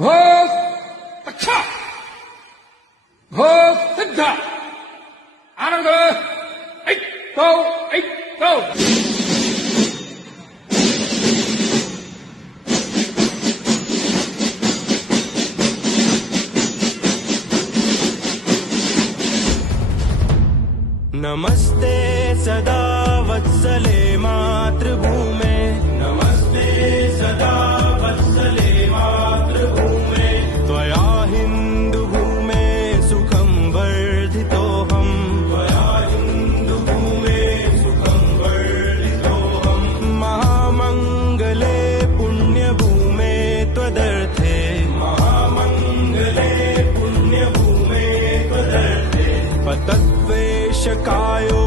घोष अच्छा घोष सिद्ध आनंद एक दो नमस्ते सदा वत्सले मातृभूमे नमस्ते सदा वत्सले मातृभूमे त्वया हिन्दुभूमे सुखं वर्धितोऽहम् त्वया हिन्दुभूमे सुखं वर्धितोऽहम् महामङ्गले पुण्यभूमे त्वदर्थे महामङ्गले पुण्यभूमे त्वदर्थे पतद्वेषकायो